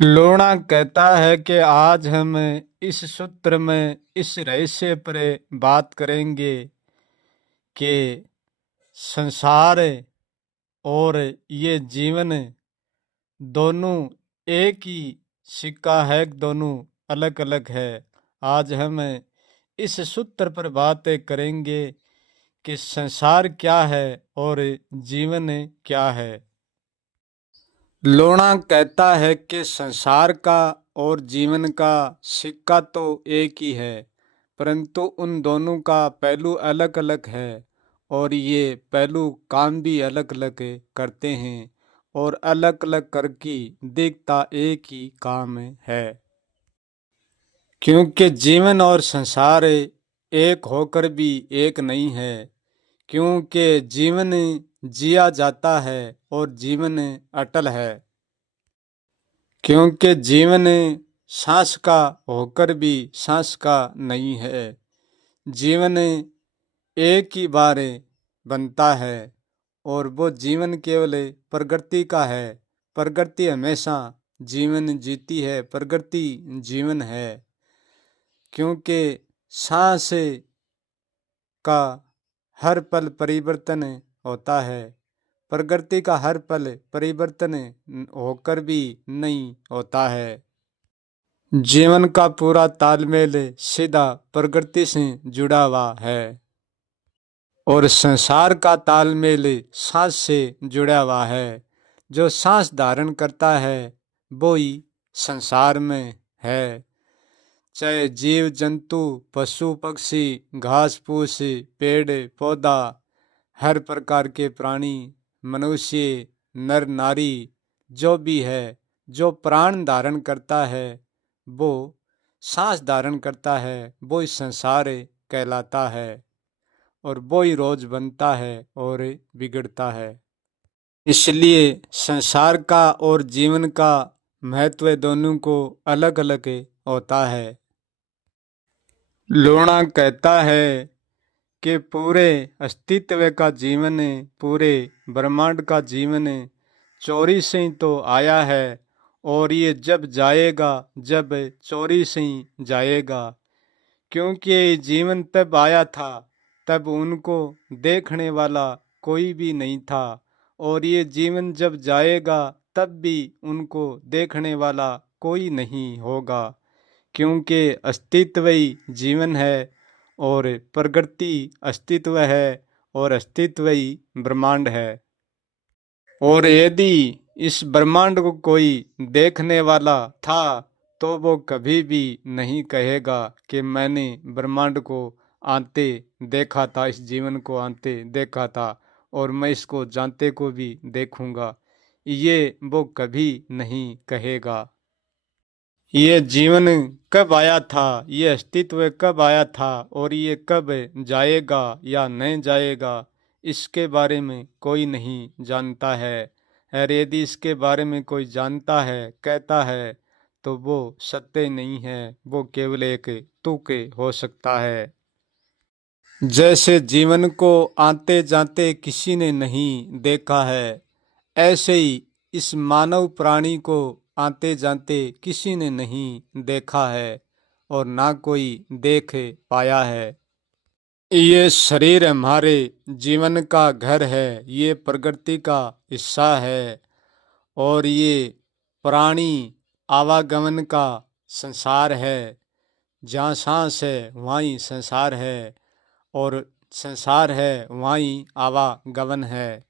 लोणा कहता है कि आज हम इस सूत्र में इस रहस्य पर बात करेंगे कि संसार और ये जीवन दोनों एक ही सिक्का है, दोनों अलग अलग है। आज हम इस सूत्र पर बात करेंगे कि संसार क्या है और जीवन क्या है। लोणा कहता है कि संसार का और जीवन का सिक्का तो एक ही है, परंतु उन दोनों का पहलू अलग अलग है और ये पहलू काम भी अलग अलग करते हैं और अलग अलग करके दिखता एक ही काम है। क्योंकि जीवन और संसार एक होकर भी एक नहीं है, क्योंकि जीवन जिया जाता है और जीवन अटल है। क्योंकि जीवन सांस का होकर भी सांस का नहीं है। जीवन एक ही बार बनता है और वो जीवन केवल प्रकृति का है। प्रकृति हमेशा जीवन जीती है, प्रकृति जीवन है। क्योंकि सांस का हर पल परिवर्तन होता है, प्रकृति का हर पल परिवर्तन होकर भी नहीं होता है। जीवन का पूरा तालमेल सीधा प्रकृति से जुड़ा हुआ है और संसार का तालमेल सांस से जुड़ा हुआ है। जो सांस धारण करता है वो ही संसार में है। चाहे जीव जंतु, पशु पक्षी, घास फूस, पेड़ पौधा, हर प्रकार के प्राणी, मनुष्य, नर नारी, जो भी है, जो प्राण धारण करता है वो सांस धारण करता है, वो ही संसार कहलाता है और वो ही रोज बनता है और बिगड़ता है। इसलिए संसार का और जीवन का महत्व दोनों को अलग अलग होता है। लोणा कहता है कि पूरे अस्तित्व का जीवन, पूरे ब्रह्मांड का जीवन चोरी से ही तो आया है और ये जब जाएगा, जब चोरी से ही जाएगा। क्योंकि ये जीवन तब आया था तब उनको देखने वाला कोई भी नहीं था और ये जीवन जब जाएगा तब भी उनको देखने वाला कोई नहीं होगा। क्योंकि अस्तित्व ही जीवन है और प्रकृति अस्तित्व है और अस्तित्व ही ब्रह्मांड है। और यदि इस ब्रह्मांड को कोई देखने वाला था तो वो कभी भी नहीं कहेगा कि मैंने ब्रह्मांड को आते देखा था, इस जीवन को आते देखा था और मैं इसको जानते को भी देखूंगा। ये वो कभी नहीं कहेगा। ये जीवन कब आया था, ये अस्तित्व कब आया था और ये कब जाएगा या नहीं जाएगा, इसके बारे में कोई नहीं जानता है। और यदि इसके बारे में कोई जानता है, कहता है, तो वो सत्य नहीं है, वो केवल एक तुक हो सकता है। जैसे जीवन को आते जाते किसी ने नहीं देखा है, ऐसे ही इस मानव प्राणी को आते जाते किसी ने नहीं देखा है और ना कोई देख पाया है। ये शरीर हमारे जीवन का घर है, ये प्रकृति का हिस्सा है और ये प्राणी आवागमन का संसार है। जहाँ सांस है वहीं संसार है और संसार है वहीं आवागमन है।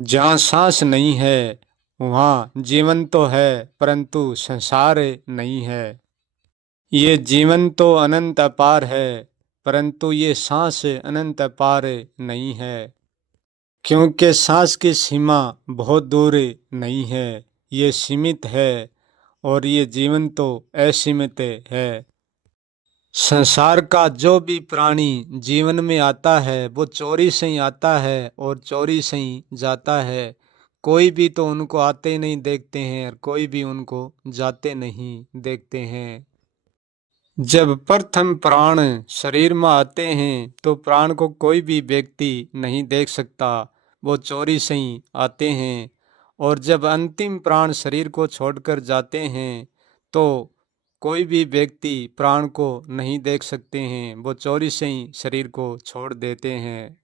जहाँ सांस नहीं है वहाँ जीवन तो है, परंतु संसार नहीं है। ये जीवन तो अनंत अपार है, परंतु ये सांस अनंत अपार नहीं है। क्योंकि सांस की सीमा बहुत दूर नहीं है, ये सीमित है और ये जीवन तो असीमित है। संसार का जो भी प्राणी जीवन में आता है वो चोरी से ही आता है और चोरी से ही जाता है। कोई भी तो उनको आते नहीं देखते हैं और कोई भी उनको जाते नहीं देखते हैं। जब प्रथम प्राण शरीर में आते हैं तो प्राण को कोई भी व्यक्ति नहीं देख सकता, वो चोरी से ही आते हैं और जब अंतिम प्राण शरीर को छोड़कर जाते हैं तो कोई भी व्यक्ति प्राण को नहीं देख सकते हैं, वो चोरी से ही शरीर को छोड़ देते हैं।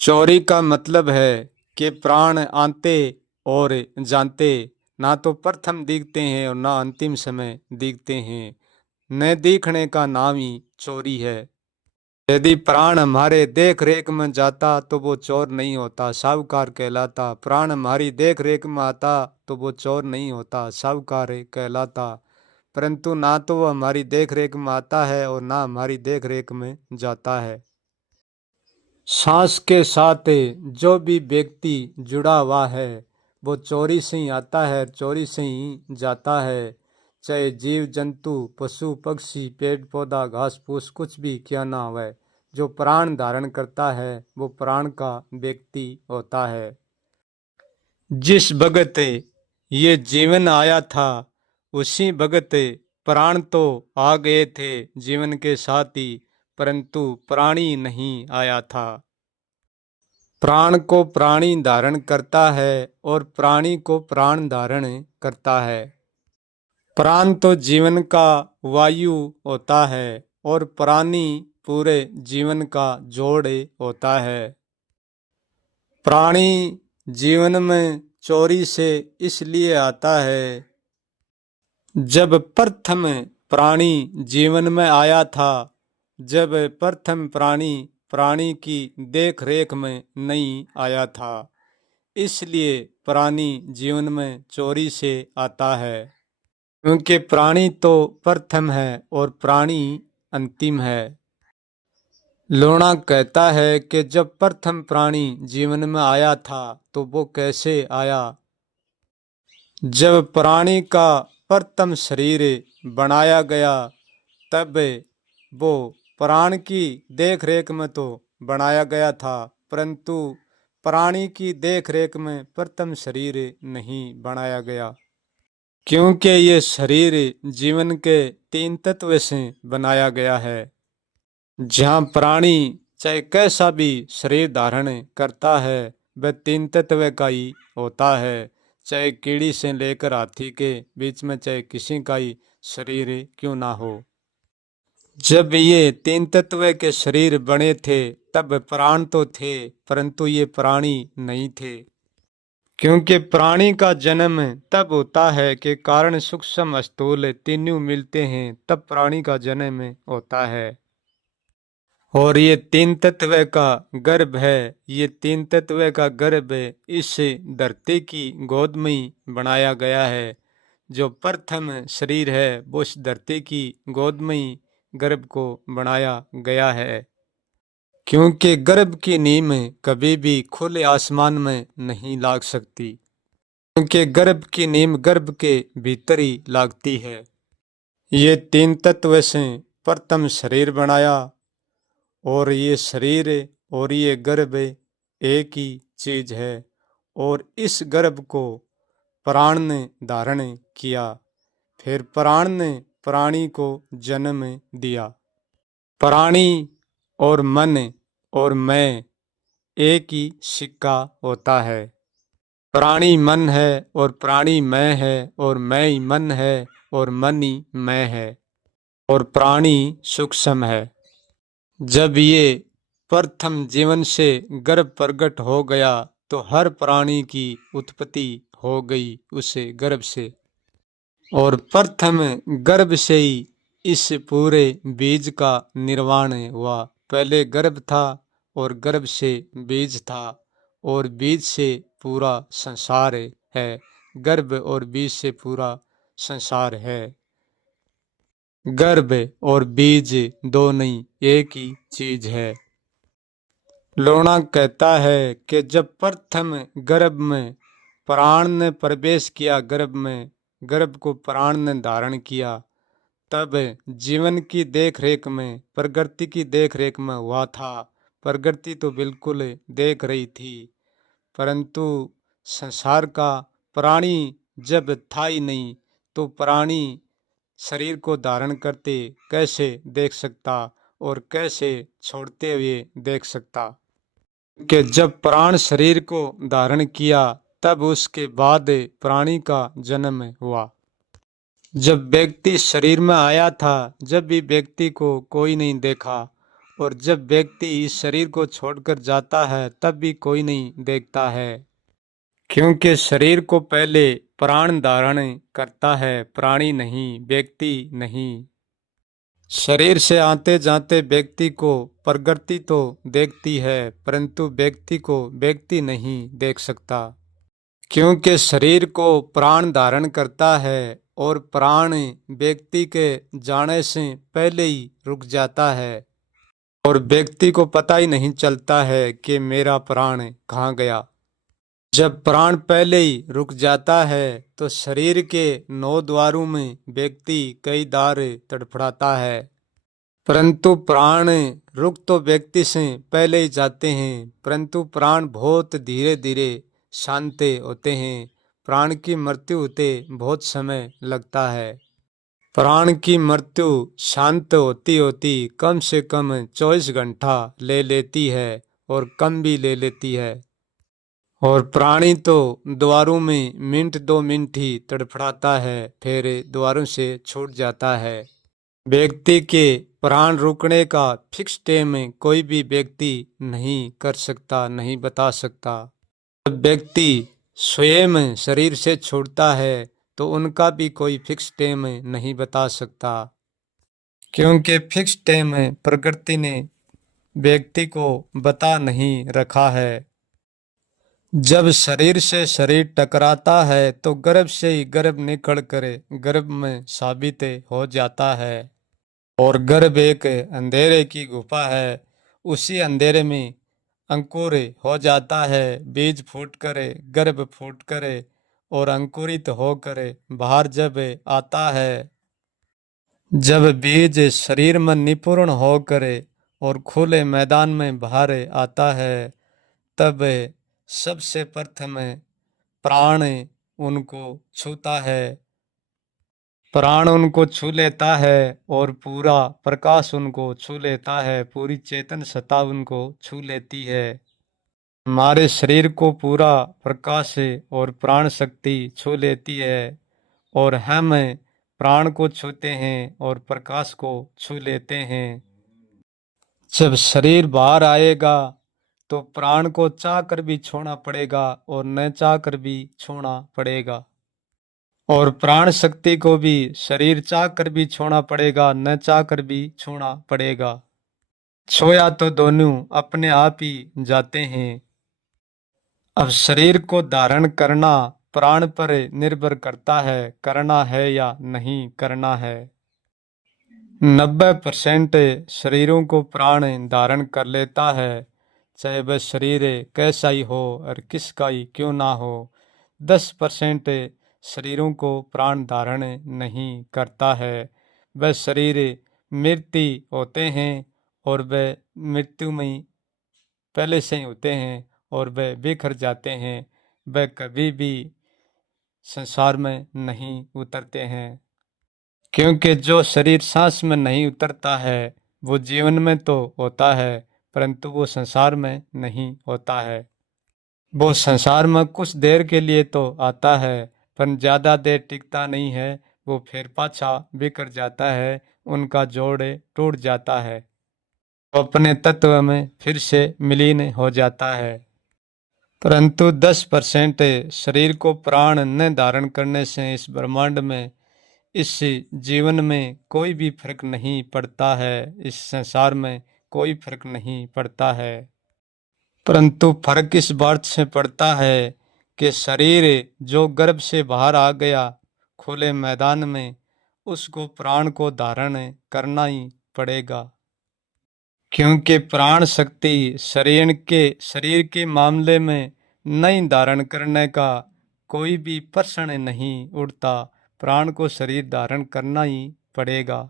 चोरी का मतलब है कि प्राण आते और जाते ना तो प्रथम दिखते हैं और ना अंतिम समय दिखते हैं। न दिखने का नाम ही चोरी है। यदि प्राण हमारे देख रेख में जाता तो वो चोर नहीं होता, साहूकार कहलाता। प्राण हमारी देख रेख में आता तो वो चोर नहीं होता, साहूकार कहलाता। परंतु ना तो वो हमारी देख रेख में आता है और ना हमारी देख रेख में जाता है। सांस के साथ जो भी व्यक्ति जुड़ा हुआ है वो चोरी से ही आता है, चोरी से ही जाता है। चाहे जीव जंतु, पशु पक्षी, पेड़ पौधा, घास फूस कुछ भी क्यों ना हो, जो प्राण धारण करता है वो प्राण का व्यक्ति होता है। जिस भगत ये जीवन आया था उसी भगत प्राण तो आ गए थे जीवन के साथ ही, परंतु प्राणी नहीं आया था। प्राण को प्राणी धारण करता है और प्राणी को प्राण धारण करता है। प्राण तो जीवन का वायु होता है और प्राणी पूरे जीवन का जोड़ होता है। प्राणी जीवन में चोरी से इसलिए आता है, जब प्रथम प्राणी जीवन में आया था, जब प्रथम प्राणी की देख रेख में नहीं आया था, इसलिए प्राणी जीवन में चोरी से आता है। क्योंकि प्राणी तो प्रथम है और प्राणी अंतिम है। लोणा कहता है कि जब प्रथम प्राणी जीवन में आया था तो वो कैसे आया। जब प्राणी का प्रथम शरीर बनाया गया तब वो प्राण की देख रेख में तो बनाया गया था, परंतु प्राणी की देख रेख में प्रथम शरीर नहीं बनाया गया। क्योंकि ये शरीर जीवन के 3 तत्व से बनाया गया है। जहाँ प्राणी चाहे कैसा भी शरीर धारण करता है वह 3 तत्व का ही होता है। चाहे कीड़ी से लेकर हाथी के बीच में चाहे किसी का ही शरीर क्यों ना हो। जब ये 3 तत्व के शरीर बने थे तब प्राण तो थे, परंतु ये प्राणी नहीं थे। क्योंकि प्राणी का जन्म तब होता है कि कारण सूक्ष्म स्थूल तीनों मिलते हैं, तब प्राणी का जन्म होता है। और ये 3 तत्व का गर्भ है, ये 3 तत्व का गर्भ इस धरती की गोद में ही बनाया गया है। जो प्रथम शरीर है वो इस धरती की गोद में ही गर्भ को बनाया गया है। क्योंकि गर्भ की नींव कभी भी खुले आसमान में नहीं लाग सकती, क्योंकि गर्भ की नींव गर्भ के भीतर ही लागती है। ये 3 तत्व से प्रथम शरीर बनाया और ये शरीर और ये गर्भ एक ही चीज है। और इस गर्भ को प्राण ने धारण किया, फिर प्राण ने प्राणी को जन्म दिया। प्राणी और मन और मैं एक ही सिक्का होता है। प्राणी मन है और प्राणी मैं है और मैं ही मन है और मन ही मैं है और प्राणी सूक्ष्म है। जब ये प्रथम जीवन से गर्भ प्रकट हो गया तो हर प्राणी की उत्पत्ति हो गई उस गर्भ से, और प्रथम गर्भ से ही इस पूरे बीज का निर्माण हुआ। पहले गर्भ था और गर्भ से बीज था और बीज से पूरा संसार है। गर्भ और बीज से पूरा संसार है। गर्भ और बीज दो नहीं एक ही चीज है। लोणा कहता है कि जब प्रथम गर्भ में प्राण ने प्रवेश किया, गर्भ को प्राण ने धारण किया, तब जीवन की देख रेख में प्रकृति की देख रेख में हुआ था। प्रकृति तो बिल्कुल देख रही थी, परंतु संसार का प्राणी जब था ही नहीं तो प्राणी शरीर को धारण करते कैसे देख सकता और कैसे छोड़ते हुए देख सकता। कि जब प्राण शरीर को धारण किया तब उसके बाद प्राणी का जन्म हुआ। जब व्यक्ति शरीर में आया था, जब भी व्यक्ति को कोई नहीं देखा, और जब व्यक्ति इस शरीर को छोड़कर जाता है तब भी कोई नहीं देखता है, क्योंकि शरीर को पहले प्राण धारण करता है, प्राणी नहीं, व्यक्ति नहीं। शरीर से आते जाते व्यक्ति को प्रकृति तो देखती है, परंतु व्यक्ति को व्यक्ति नहीं देख सकता, क्योंकि शरीर को प्राण धारण करता है और प्राण व्यक्ति के जाने से पहले ही रुक जाता है, और व्यक्ति को पता ही नहीं चलता है कि मेरा प्राण कहाँ गया। जब प्राण पहले ही रुक जाता है तो शरीर के 9 द्वारों में व्यक्ति कई बार तड़फड़ाता है, परंतु प्राण रुक तो व्यक्ति से पहले ही जाते हैं, परंतु प्राण बहुत धीरे धीरे शांत होते हैं। प्राण की मृत्यु होते बहुत समय लगता है। प्राण की मृत्यु शांत होती होती कम से कम 24 घंटा ले लेती है, और कम भी ले लेती है। और प्राणी तो द्वारों में मिनट 2 मिनट ही तड़फड़ाता है, फिर द्वारों से छूट जाता है। व्यक्ति के प्राण रुकने का फिक्स टाइम कोई भी व्यक्ति नहीं कर सकता, नहीं बता सकता। जब व्यक्ति स्वयं शरीर से छूटता है तो उनका भी कोई फिक्स टाइम नहीं बता सकता, क्योंकि फिक्स टाइम प्रकृति ने व्यक्ति को बता नहीं रखा है। जब शरीर से शरीर टकराता है तो गर्भ से ही गर्भ निकल कर गर्भ में साबित हो जाता है, और गर्भ एक अंधेरे की गुफा है। उसी अंधेरे में अंकुर हो जाता है, बीज फूट कर गर्भ फूट कर और अंकुरित होकर बाहर जब आता है, जब बीज शरीर में निपुण होकर और खुले मैदान में बाहर आता है, तब सबसे प्रथम प्राण उनको छूता है। प्राण उनको छू लेता है और पूरा प्रकाश उनको छू लेता है, पूरी चेतन सत्ता उनको छू लेती है। हमारे शरीर को पूरा प्रकाश और प्राण शक्ति छू लेती है, और हम प्राण को छूते हैं और प्रकाश को छू लेते हैं। जब शरीर बाहर आएगा तो प्राण को चाह कर भी छोड़ना पड़ेगा और न चाह कर भी छोड़ना पड़ेगा, और प्राण शक्ति को भी शरीर चाह कर भी छोड़ना पड़ेगा, न चाह कर भी छोड़ना पड़ेगा। छोया तो दोनों अपने आप ही जाते हैं। अब शरीर को धारण करना प्राण पर निर्भर करता है, करना है या नहीं करना है। 90% शरीरों को प्राण धारण कर लेता है, चाहे वह शरीर कैसा ही हो और किसका ही क्यों ना हो। 10% शरीरों को प्राण धारण नहीं करता है। वह शरीर मृत्यु होते हैं और वह मृत्यु में ही पहले से ही होते हैं और वह बिखर जाते हैं। वह कभी भी संसार में नहीं उतरते हैं, क्योंकि जो शरीर सांस में नहीं उतरता है वो जीवन में तो होता है, परंतु वो संसार में नहीं होता है। वो संसार में कुछ देर के लिए तो आता है, पर ज़्यादा देर टिकता नहीं है। वो फिर पाछा बिखर जाता है, उनका जोड़ टूट जाता है, वो अपने तत्व में फिर से विलीन हो जाता है। परंतु 10% शरीर को प्राण न धारण करने से इस ब्रह्मांड में, इस जीवन में कोई भी फर्क नहीं पड़ता है, इस संसार में कोई फर्क नहीं पड़ता है। परंतु फर्क इस बात से पड़ता है कि शरीर जो गर्भ से बाहर आ गया खुले मैदान में, उसको प्राण को धारण करना ही पड़ेगा, क्योंकि प्राण शक्ति शरीर के मामले में नहीं धारण करने का कोई भी प्रश्न नहीं उठता। प्राण को शरीर धारण करना ही पड़ेगा।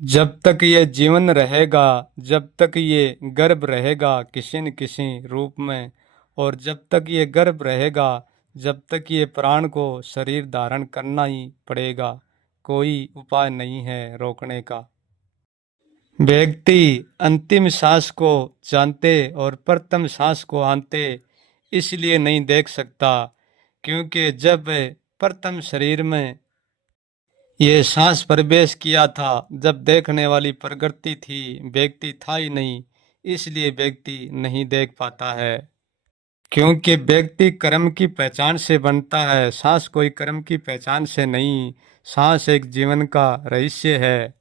जब तक ये जीवन रहेगा, जब तक ये गर्भ रहेगा किसी न किसी रूप में, और जब तक ये गर्भ रहेगा, जब तक ये प्राण को शरीर धारण करना ही पड़ेगा। कोई उपाय नहीं है रोकने का। व्यक्ति अंतिम सांस को जानते और प्रथम सांस को आनते, इसलिए नहीं देख सकता, क्योंकि जब प्रथम शरीर में ये सांस प्रवेश किया था, जब देखने वाली प्रकृति थी, व्यक्ति था ही नहीं, इसलिए व्यक्ति नहीं देख पाता है। क्योंकि व्यक्ति कर्म की पहचान से बनता है, सांस कोई कर्म की पहचान से नहीं। सांस एक जीवन का रहस्य है।